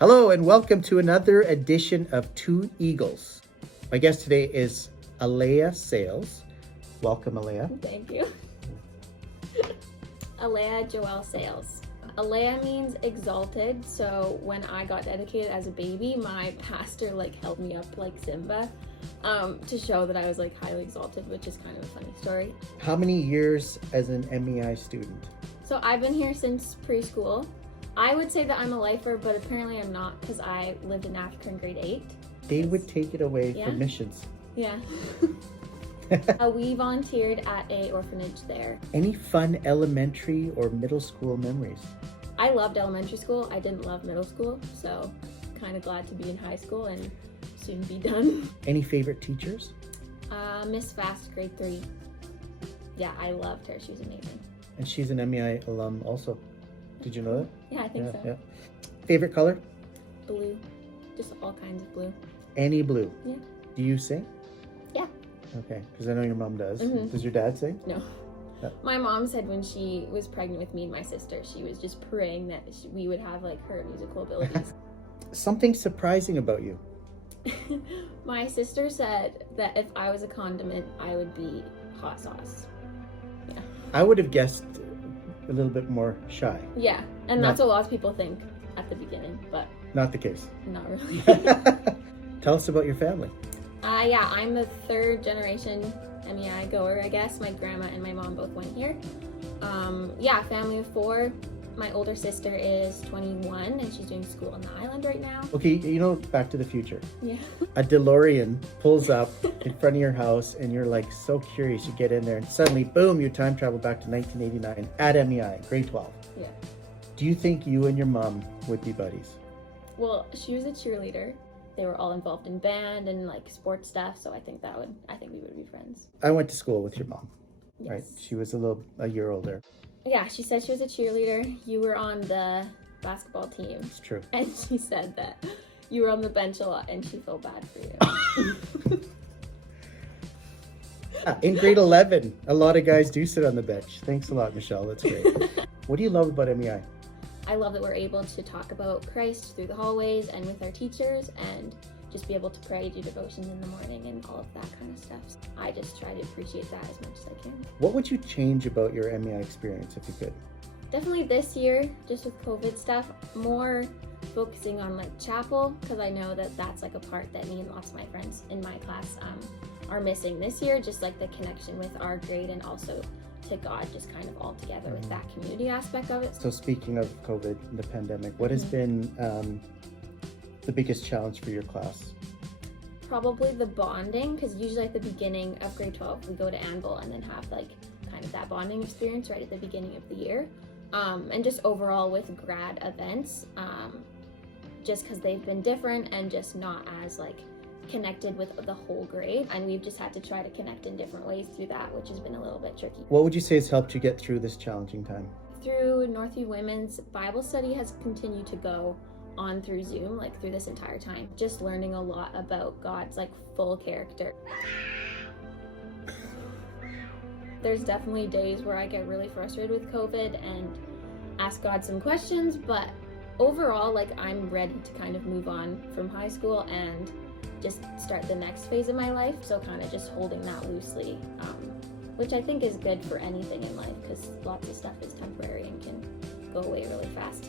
Hello and welcome to another edition of Two Eagles. My guest today is Alaya Sales. Welcome, Alaya. Thank you. Alaya Joelle Sales. Alaya means exalted, so when I got dedicated as a baby, my pastor held me up like Simba to show that I was highly exalted, which is kind of a funny story. How many years as an MEI student? So I've been here since preschool. I would say that I'm a lifer, but apparently I'm not because I lived in Africa in grade 8. They would take it away for missions. Yeah. We volunteered at a orphanage there. Any fun elementary or middle school memories? I loved elementary school. I didn't love middle school, so kind of glad to be in high school and soon be done. Any favorite teachers? Miss Fast, grade 3. Yeah, I loved her. She was amazing. And she's an MEI alum also. Did you know that? Yeah, I think so. Yeah. Favorite color? Blue. Just all kinds of blue. Any blue? Yeah. Do you sing? Yeah. Okay, because I know your mom does. Mm-hmm. Does your dad sing? No. No. My mom said when she was pregnant with me and my sister, she was just praying that we would have her musical abilities. Something surprising about you? My sister said that if I was a condiment, I would be hot sauce. Yeah. I would have guessed a little bit more shy. Yeah, and that's what lots of people think at the beginning, but Not the case. not really. Tell us about your family. Yeah, I'm the third generation MEI goer, I guess. My grandma and my mom both went here. Family of 4. My older sister is 21 and she's doing school on the island right now. Okay, you know, Back to the Future. Yeah. A DeLorean pulls up in front of your house and you're so curious. You get in there and suddenly, boom, you time travel back to 1989 at MEI, grade 12. Yeah. Do you think you and your mom would be buddies? Well, she was a cheerleader. They were all involved in band and sports stuff, so I think we would be friends. I went to school with your mom, Yes. right? She was a year older. Yeah, she said she was a cheerleader. You were on the basketball team. It's true. And she said that you were on the bench a lot and she felt bad for you. In grade 11, a lot of guys do sit on the bench. Thanks a lot, Michelle. That's great. What do you love about MEI? I love that we're able to talk about Christ through the hallways and with our teachers and just be able to pray, do devotions in the morning and all of that kind of stuff. I just try to appreciate that as much as I can. What would you change about your MEI experience if you could? Definitely this year, just with COVID stuff, more focusing on chapel, because I know that that's a part that me and lots of my friends in my class are missing this year, just the connection with our grade and also to God, just kind of all together with that community aspect of it. So speaking of COVID and the pandemic, what has been the biggest challenge for your class? Probably the bonding, because usually at the beginning of grade 12 we go to Anvil and then have kind of that bonding experience right at the beginning of the year, and just overall with grad events, just because they've been different and just not as connected with the whole grade, and we've just had to try to connect in different ways through that, which has been a little bit tricky. What would you say has helped you get through this challenging time? Through Northview Women's Bible study has continued to go on through Zoom through this entire time, just learning a lot about God's full character. There's definitely days where I get really frustrated with COVID and ask God some questions, but overall I'm ready to kind of move on from high school and just start the next phase of my life, so kind of just holding that loosely, which I think is good for anything in life because lots of stuff is temporary and can go away really fast.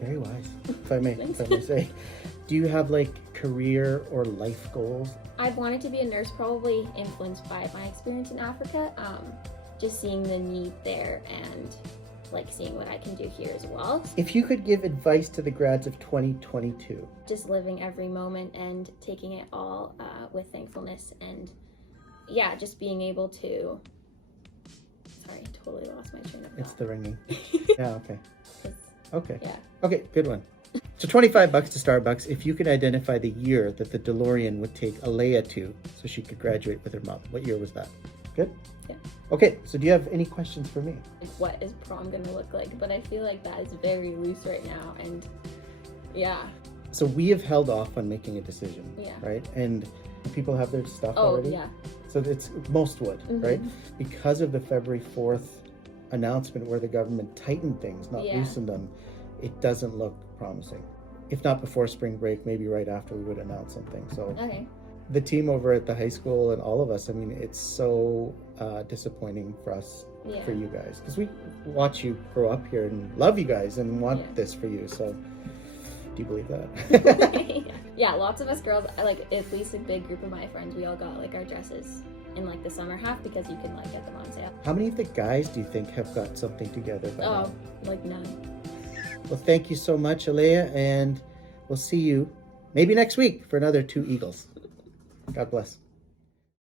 Very wise, if I may say. Do you have career or life goals? I've wanted to be a nurse, probably influenced by my experience in Africa, just seeing the need there and seeing what I can do here as well. If you could give advice to the grads of 2022? Just living every moment and taking it all with thankfulness, and just being able to, sorry, totally lost my train of thought. It's the ringing. Yeah, okay. Okay. Yeah. Okay, good one. So $25 to Starbucks if you could identify the year that the DeLorean would take Alaya to so she could graduate with her mom. What year was that? Good? Yeah. Okay, so do you have any questions for me? What is prom gonna look like? But I feel that is very loose right now, and yeah. So we have held off on making a decision, Yeah. right? And people have their stuff already. Oh, yeah. So it's most would, right? Because of the February 4th announcement where the government tightened things, not Yeah. loosened them, it doesn't look promising. if not before spring break, maybe right after, we would announce something. So Okay. the team over at the high school and all of us, I mean, it's so disappointing for us, Yeah. for you guys, because we watch you grow up here and love you guys and want Yeah. this for you. So do you believe that? Yeah, lots of us girls, like at least a big group of my friends, we all got like our dresses in like the summer half because you can like get them on sale. How many of the guys do you think have got something together by now? Oh, like none. Well, thank you so much, Alaya, and we'll see you maybe next week for another Two Eagles. God bless.